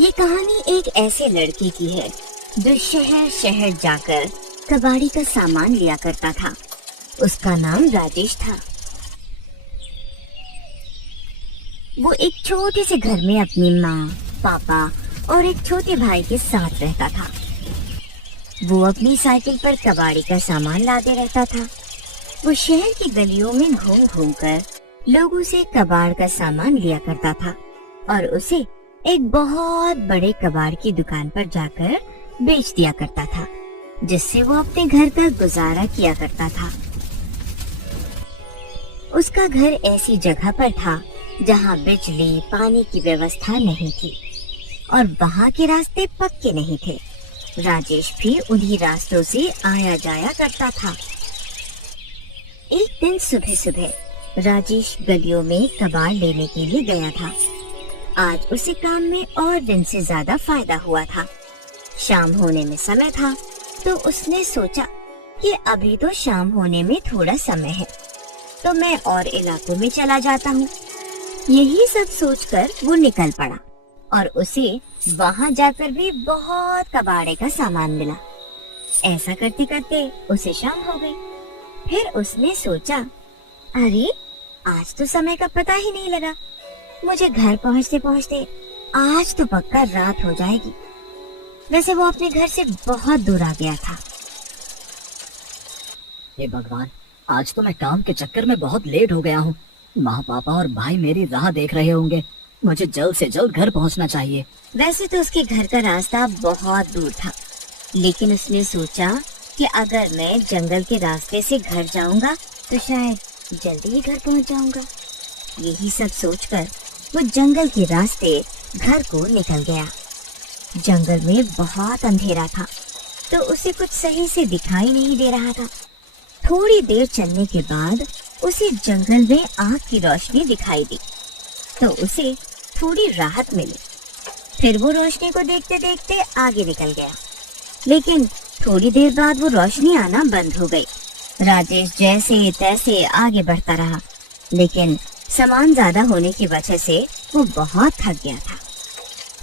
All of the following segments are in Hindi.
ये कहानी एक ऐसे लड़के की है जो शहर शहर जाकर कबाड़ी का सामान लिया करता था। उसका नाम राजेश था। वो एक छोटे से घर में अपनी माँ, पापा और एक छोटे भाई के साथ रहता था। वो अपनी साइकिल पर कबाड़ी का सामान लाते रहता था। वो शहर की गलियों में घूम घूम कर लोगों से कबाड़ का सामान लिया करता था और उसे एक बहुत बड़े कबाड़ की दुकान पर जाकर बेच दिया करता था, जिससे वो अपने घर का गुजारा किया करता था। उसका घर ऐसी जगह पर था जहाँ बिजली पानी की व्यवस्था नहीं थी और वहाँ के रास्ते पक्के नहीं थे। राजेश भी उन्हीं रास्तों से आया जाया करता था। एक दिन सुबह सुबह राजेश गलियों में कबाड़ लेने के लिए गया था। आज उसे काम में और दिन से ज्यादा फायदा हुआ था। शाम होने में समय था तो उसने सोचा कि अभी तो शाम होने में थोड़ा समय है तो मैं और इलाकों में चला जाता हूँ। यही सब सोचकर वो निकल पड़ा और उसे वहाँ जाकर भी बहुत कबाड़े का सामान मिला। ऐसा करते करते उसे शाम हो गई। फिर उसने सोचा, अरे आज तो समय का पता ही नहीं लगा। मुझे घर पहुँचते पहुँचते आज तो पक्का रात हो जाएगी। वैसे वो अपने घर से बहुत दूर आ गया था। हे भगवान, आज तो मैं काम के चक्कर में बहुत लेट हो गया हूँ। माँ, पापा और भाई मेरी राह देख रहे होंगे। मुझे जल्द से जल्द घर पहुँचना चाहिए। वैसे तो उसके घर का रास्ता बहुत दूर था, लेकिन उसने सोचा कि अगर मैं जंगल के रास्ते से घर जाऊंगा तो शायद जल्दी ही घर पहुंच जाऊंगा। यही सब सोचकर वो जंगल के रास्ते घर को निकल गया। जंगल में बहुत अंधेरा था तो उसे कुछ सही से दिखाई नहीं दे रहा था। थोड़ी देर चलने के बाद उसे जंगल में आग की रोशनी दिखाई दी तो उसे थोड़ी राहत मिली। फिर वो रोशनी को देखते देखते आगे निकल गया, लेकिन थोड़ी देर बाद वो रोशनी आना बंद हो गई। राजेश जैसे तैसे आगे बढ़ता रहा, लेकिन सामान ज्यादा होने की वजह से वो बहुत थक गया था।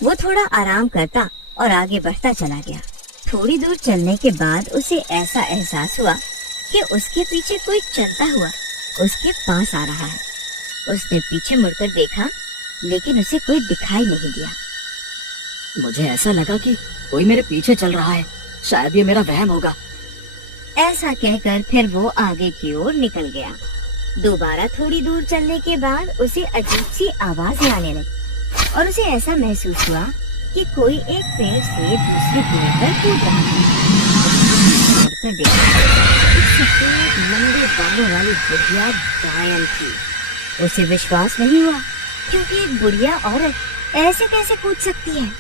वो थोड़ा आराम करता और आगे बढ़ता चला गया। थोड़ी दूर चलने के बाद उसे ऐसा एहसास हुआ कि उसके पीछे कोई चलता हुआ उसके पास आ रहा है। उसने पीछे मुड़कर देखा, लेकिन उसे कोई दिखाई नहीं दिया। मुझे ऐसा लगा कि कोई मेरे पीछे चल रहा है। शायद ये मेरा वहम होगा। ऐसा कहकर फिर वो आगे की ओर निकल गया। दोबारा थोड़ी दूर चलने के बाद उसे अजीब सी आवाज आने लगी और उसे ऐसा महसूस हुआ कि कोई एक पेड़ से दूसरे पेड़ पर कूद रहा है। उसने देखा, एक सफेद लंबे बालों वाली बुढ़िया डायन थी। उसे विश्वास नहीं हुआ, क्योंकि एक बुढ़िया औरत ऐसे कैसे कूद सकती है।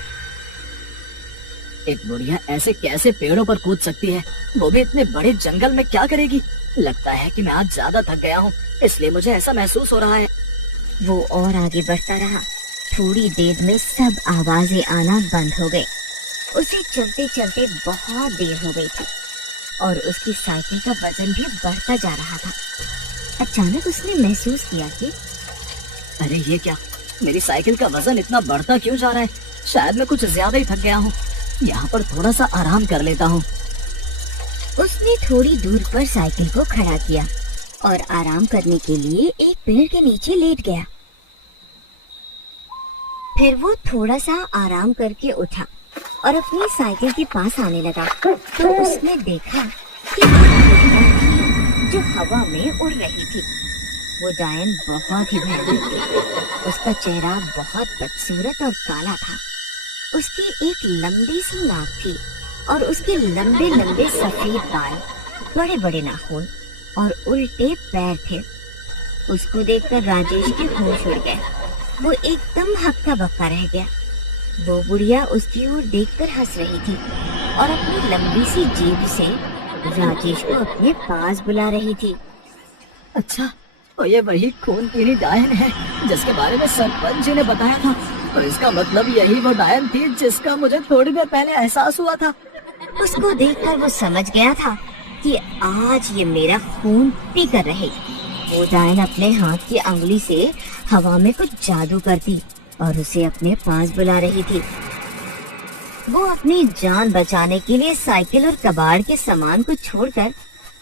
एक बुढ़िया ऐसे कैसे पेड़ों पर कूद सकती है, वो भी इतने बड़े जंगल में? क्या करेगी? लगता है कि मैं आज ज्यादा थक गया हूँ, इसलिए मुझे ऐसा महसूस हो रहा है। वो और आगे बढ़ता रहा। थोड़ी देर में सब आवाजें आना बंद हो गई। उसे चलते चलते बहुत देर हो गई थी और उसकी साइकिल का वजन भी बढ़ता जा रहा था। अचानक उसने महसूस किया कि अरे ये क्या, मेरी साइकिल का वजन इतना बढ़ता क्यों जा रहा है? शायद मैं कुछ ज्यादा ही थक गया हूँ। यहाँ पर थोड़ा सा आराम कर लेता हूँ। उसने थोड़ी दूर पर साइकिल को खड़ा किया और आराम करने के लिए एक पेड़ के नीचे लेट गया। फिर वो थोड़ा सा आराम करके उठा और अपनी साइकिल के पास आने लगा तो उसने देखा कि एक बुढ़िया थी जो हवा में उड़ रही थी। वो डायन बहुत ही भयंकर थी। उसका चेहरा बहुत बदसूरत और काला था। उसकी एक लंबी सी नाक थी और उसके लंबे लंबे सफेद बाल, बड़े बड़े नाखून और उल्टे पैर थे। उसको देखकर राजेश के होश उड़ गए। वो एकदम हक्का बक्का रह गया। वो बुढ़िया उसकी ओर देखकर हंस रही थी और अपनी लंबी सी जीभ से राजेश को अपने पास बुला रही थी। अच्छा, तो ये वही खून पीनी डायन है जिसके बारे में सरपंच जी ने बताया था। तो इसका मतलब यही वो डायन थी जिसका मुझे थोड़ी देर पहले एहसास हुआ था। उसको देखकर वो समझ गया था कि आज ये मेरा खून पी कर रहेगी। वो डायन अपने हाथ की अंगुली से हवा में कुछ जादू करती और उसे अपने पास बुला रही थी। वो अपनी जान बचाने के लिए साइकिल और कबाड़ के सामान को छोड़कर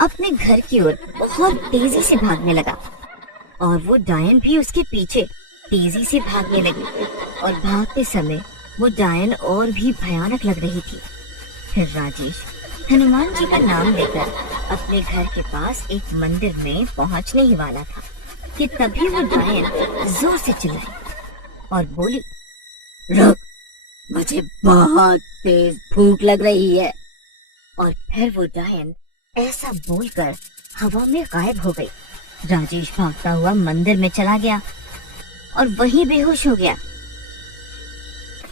अपने घर की ओर बहुत तेजी से भागने लगा और वो डायन भी उसके पीछे तेजी से भागने लगी और भागते समय वो डायन और भी भयानक लग रही थी। फिर राजेश हनुमान जी का नाम लेकर अपने घर के पास एक मंदिर में पहुंचने ही वाला था कि तभी वो डायन जोर से चिल्लाई और बोली, रुक, मुझे बहुत तेज भूख लग रही है। और फिर वो डायन ऐसा बोलकर हवा में गायब हो गई। राजेश भागता हुआ मंदिर में चला गया और वहीं बेहोश हो गया।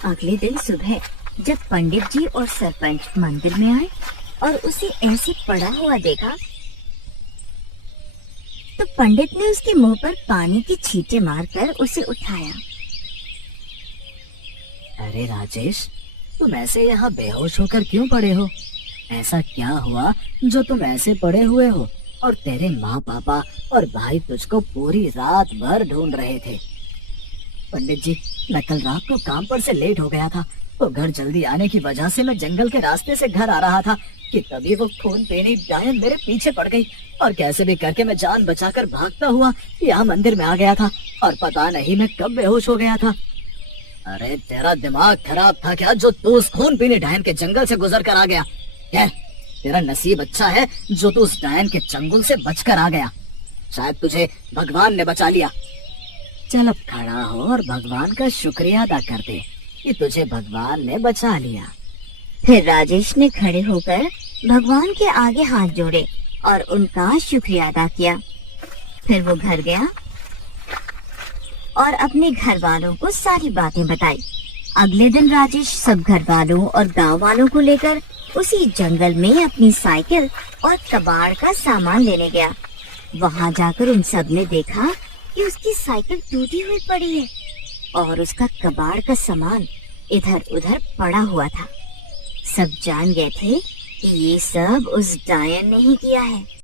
अगले दिन सुबह जब पंडित जी और सरपंच मंदिर में आए और उसे ऐसे पड़ा हुआ देखा तो पंडित ने उसके मुंह पर पानी की छींटे मारकर उसे उठाया। अरे राजेश, तुम ऐसे यहाँ बेहोश होकर क्यों पड़े हो? ऐसा क्या हुआ जो तुम ऐसे पड़े हुए हो और तेरे माँ पापा और भाई तुझको पूरी रात भर ढूंढ रहे थे? पंडित जी, मैं कल रात को काम पर से लेट हो गया था तो घर जल्दी आने की वजह से मैं जंगल के रास्ते से घर आ रहा था कि तभी वो खून पीनी डायन मेरे पीछे पड़ गई और कैसे भी करके मैं जान बचाकर भागता हुआ यहाँ मंदिर में आ गया था और पता नहीं मैं कब बेहोश हो गया था। अरे तेरा दिमाग खराब था क्या जो तू उस खून पीने डायन के जंगल से गुजर कर आ गया? क्या तेरा नसीब अच्छा है जो तू उस डायन के चंगुल से बचकर आ गया। शायद तुझे भगवान ने बचा लिया। चल अब खड़ा हो और भगवान का शुक्रिया अदा कर दे कि तुझे भगवान ने बचा लिया। फिर राजेश ने खड़े होकर भगवान के आगे हाथ जोड़े और उनका शुक्रिया अदा किया। फिर वो घर गया और अपने घर वालों को सारी बातें बताई। अगले दिन राजेश सब घर वालों और गांव वालों को लेकर उसी जंगल में अपनी साइकिल और कबाड़ का सामान लेने गया। वहां जाकर उन सब ने देखा कि उसकी साइकिल टूटी हुई पड़ी है और उसका कबाड़ का सामान इधर उधर पड़ा हुआ था। सब जान गए थे कि ये सब उस डायन ने ही किया है।